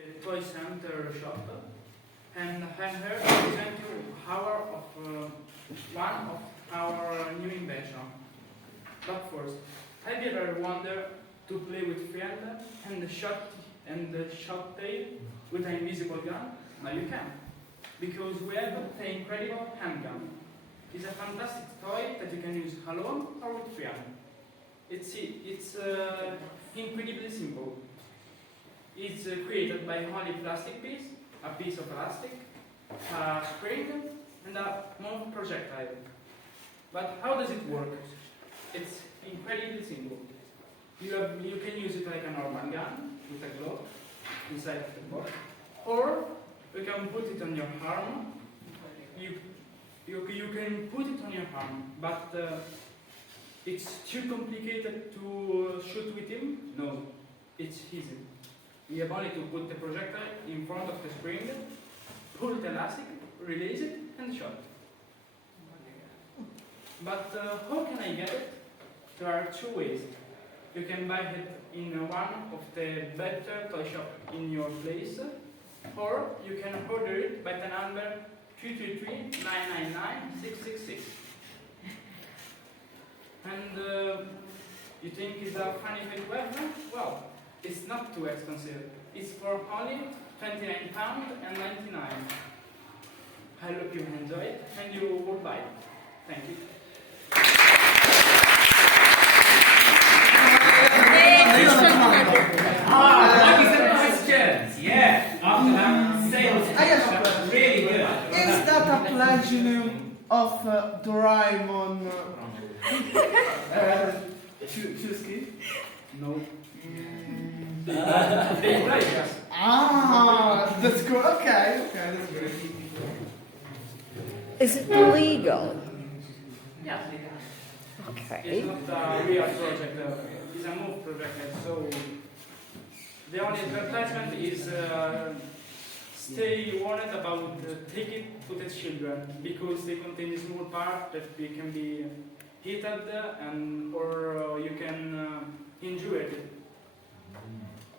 a toy center shop, and I'm here to present you one of our new invention. But first, have you ever wondered to play with friends and shot tail with an invisible gun? Now you can, because we have the incredible handgun. It's a fantastic toy that you can use alone or with friends. It's incredibly simple. It's created by only plastic piece, a piece of plastic, a spring, and a small projectile. But how does it work? It's incredibly simple. You can use it like a normal gun with a glove inside of the box, or you can put it on your arm. You can put it on your arm, but it's too complicated to shoot with him? No, it's easy. You have only to put the projectile in front of the spring, pull the elastic, release it, and shot. But how can I get it? There are two ways. You can buy it in one of the better toy shop in your place, or you can order it by the number 233-999-666. And you think it's a funny fake weapon? Well, it's not too expensive. It's for only £29.99. I hope you enjoy it and you will buy it. Thank you. Questions? Yeah, after that sales pitch, really good. Is that a plagium of Doraemon Chusky? No. That's cool. Okay, that's great. Is it legal? Yeah. Okay. It's not a real project. It's a move project. So the only advertisement is stay warned about take it to the children because they contain small parts that can be heated and or you can injure it.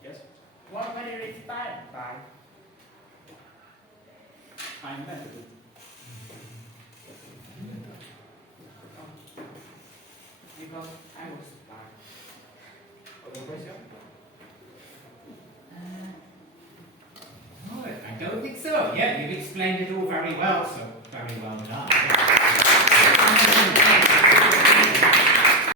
Yes. What were you inspired by? I invented it. Because I was inspired. Other question? I don't think so. Yeah, you've explained it all very well, so very well done.